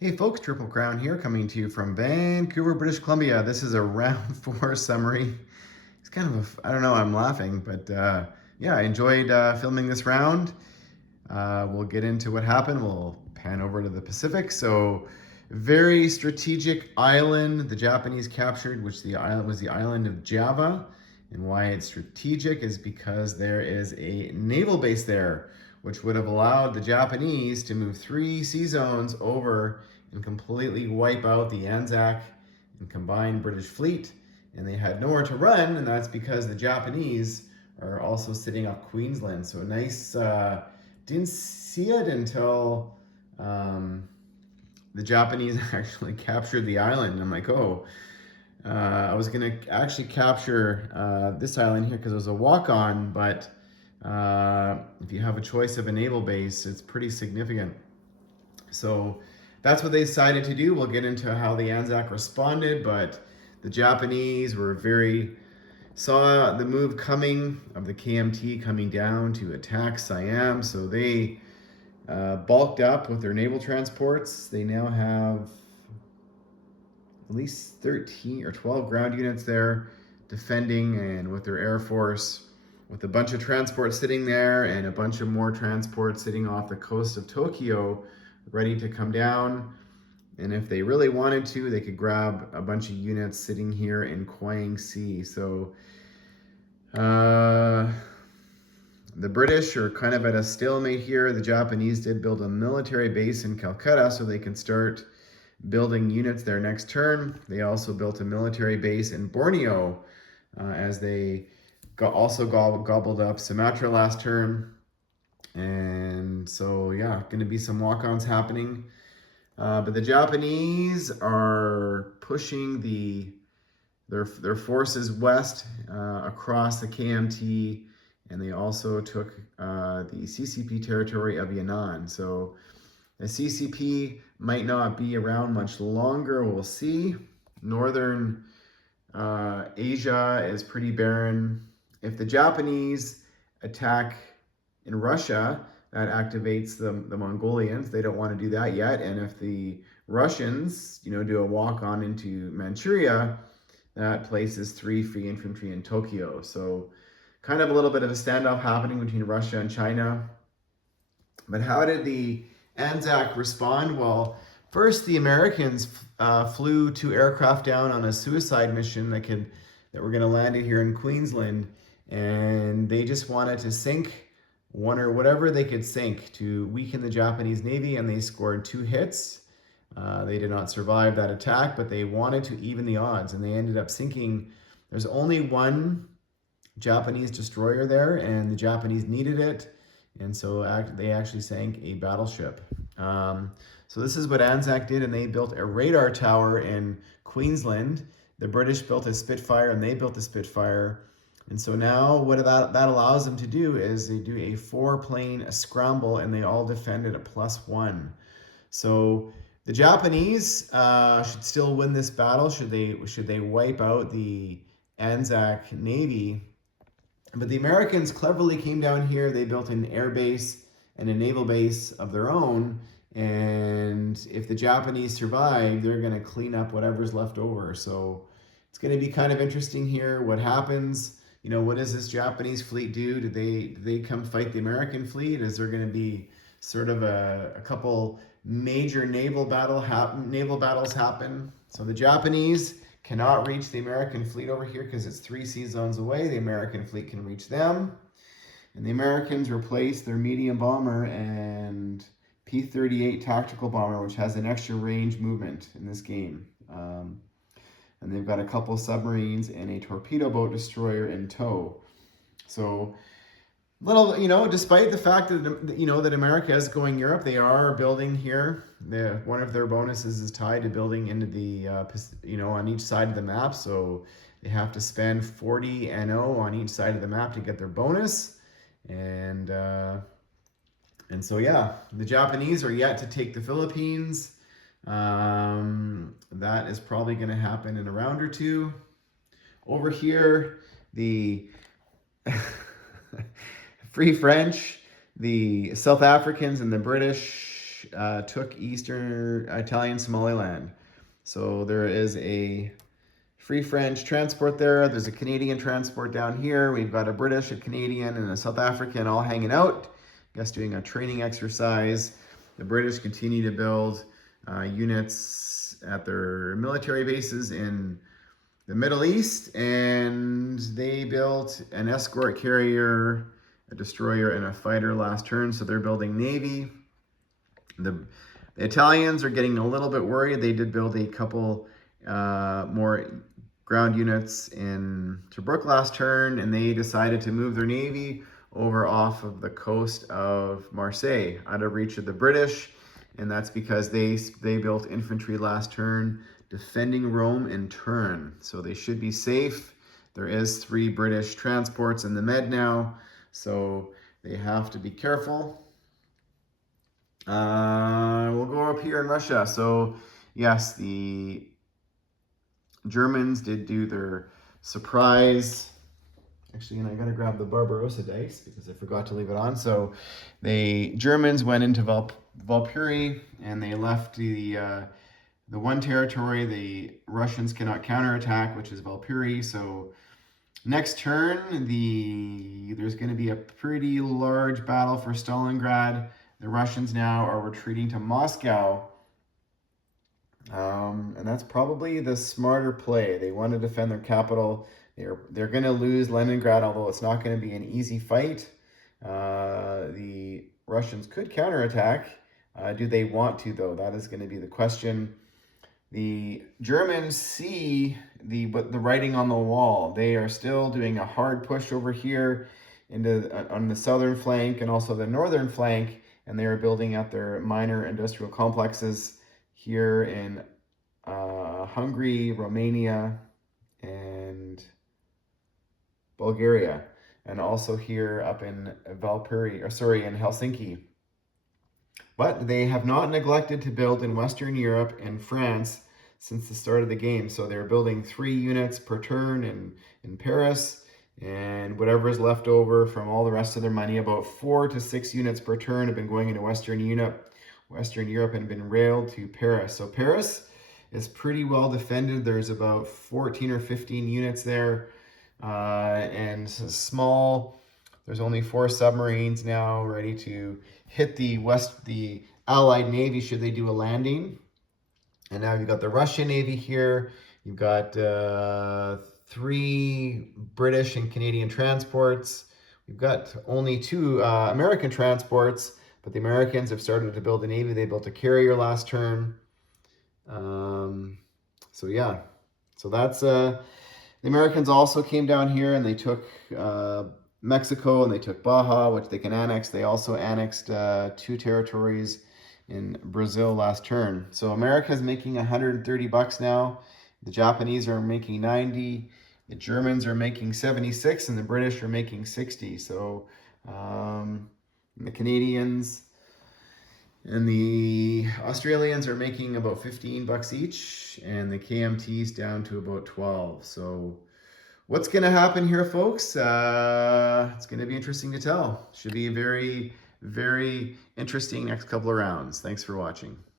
Hey folks, Triple Crown here, coming to you from Vancouver, British Columbia. This is a round four summary. It's kind of I don't know, I'm laughing, but yeah, I enjoyed filming this round. We'll get into what happened. We'll pan over to the Pacific. So, very strategic island the Japanese captured, which the island was the island of Java. And why it's strategic is because there is a naval base there, which would have allowed the Japanese to move 3 sea zones over and completely wipe out the Anzac and combined British fleet. And they had nowhere to run, and that's because the Japanese are also sitting off Queensland. So nice. Didn't see it until the Japanese actually captured the island. And I'm like, oh, I was gonna actually capture this island here because it was a walk-on, but if you have a choice of a naval base, it's pretty significant. So that's what they decided to do. We'll get into how the Anzac responded, but the Japanese saw the move coming of the KMT coming down to attack Siam, so they bulked up with their naval transports. They now have at least 13 or 12 ground units there defending, and with their air force, with a bunch of transports sitting there and a bunch of more transports sitting off the coast of Tokyo ready to come down. And if they really wanted to, they could grab a bunch of units sitting here in Kwang Sea. So the British are kind of at a stalemate here. The Japanese did build a military base in Calcutta so they can start building units there next turn. They also built a military base in Borneo as they also gobbled up Sumatra last turn. And so, yeah, going to be some walk-ons happening. But the Japanese are pushing their forces west across the KMT, and they also took the CCP territory of Yan'an. So the CCP might not be around much longer. We'll see. Northern Asia is pretty barren. If the Japanese attack in Russia, that activates the Mongolians. They don't want to do that yet. And if the Russians, do a walk on into Manchuria, that places 3 free infantry in Tokyo. So kind of a little bit of a standoff happening between Russia and China. But how did the Anzac respond? Well, first the Americans flew 2 aircraft down on a suicide mission that were going to land here in Queensland, and they just wanted to sink one or whatever they could sink to weaken the Japanese Navy, and they scored 2 hits. They did not survive that attack, but they wanted to even the odds, and they ended up sinking. There's only 1 Japanese destroyer there, and the Japanese needed it, and so they actually sank a battleship. So this is what Anzac did, and they built a radar tower in Queensland. The British built a Spitfire, and they built a Spitfire. And so now what that allows them to do is they do a 4-plane scramble, and they all defend at a +1. So the Japanese should still win this battle should they wipe out the Anzac Navy. But the Americans cleverly came down here. They built an air base and a naval base of their own. And if the Japanese survive, they're going to clean up whatever's left over. So it's going to be kind of interesting here what happens. What does this Japanese fleet do? Do they come fight the American fleet? Is there going to be sort of a couple major naval battles happen? So the Japanese cannot reach the American fleet over here because it's 3 sea zones away. The American fleet can reach them. And the Americans replaced their medium bomber and P-38 tactical bomber, which has an extra range movement in this game. And they've got a couple submarines and a torpedo boat destroyer in tow. So despite the fact that, that America is going Europe, they are building here. One of their bonuses is tied to building into the, on each side of the map. So they have to spend 40 NO on each side of the map to get their bonus. And so, yeah, the Japanese are yet to take the Philippines. That is probably going to happen in a round or 2. Over here, the Free French, the South Africans, and the British took eastern Italian Somaliland. So there is a Free French transport there. There's a Canadian transport down here. We've got a British, a Canadian, and a South African all hanging out. I guess doing a training exercise. The British continue to build units at their military bases in the Middle East, and they built an escort carrier, a destroyer, and a fighter last turn. So they're building Navy. The Italians are getting a little bit worried. They did build a couple more ground units in Tobruk last turn, and they decided to move their Navy over off of the coast of Marseille, out of reach of the British, and that's because they built infantry last turn, defending Rome and Turin. So they should be safe. There is 3 British transports in the Med now, so they have to be careful. We'll go up here in Russia. So yes, the Germans did do their surprise. Actually, and I gotta grab the Barbarossa dice because I forgot to leave it on. So the Germans went into Valpuri and they left the one territory the Russians cannot counterattack, which is Valpuri. So next turn, there's going to be a pretty large battle for Stalingrad. The Russians now are retreating to Moscow. And that's probably the smarter play. They want to defend their capital. They're going to lose Leningrad, although it's not going to be an easy fight. The Russians could counterattack. Do they want to, though? That is going to be the question. The Germans see the writing on the wall. They are still doing a hard push over here on the southern flank and also the northern flank, and they are building out their minor industrial complexes here in Hungary, Romania, and Bulgaria, and also here up in in Helsinki. But they have not neglected to build in Western Europe and France since the start of the game. So they're building 3 units per turn in Paris, and whatever is left over from all the rest of their money, about 4 to 6 units per turn have been going into Western Europe and been railed to Paris. So Paris is pretty well defended. There's about 14 or 15 units there, and small. There's only 4 submarines now ready to hit the Allied Navy should they do a landing. And now you've got the Russian Navy here. You've got 3 British and Canadian transports. We've got only 2 American transports, but the Americans have started to build a Navy. They built a carrier last turn. So yeah, so that's the Americans also came down here and they took Mexico and they took Baja, which they can annex. They also annexed 2 territories in Brazil last turn. So America is making $130 now. The Japanese are making 90. The Germans are making 76, and the British are making 60. So the Canadians and the Australians are making about $15 each, and the KMT's down to about 12. So what's going to happen here, folks? It's going to be interesting to tell. Should be a very, very interesting next couple of rounds. Thanks for watching.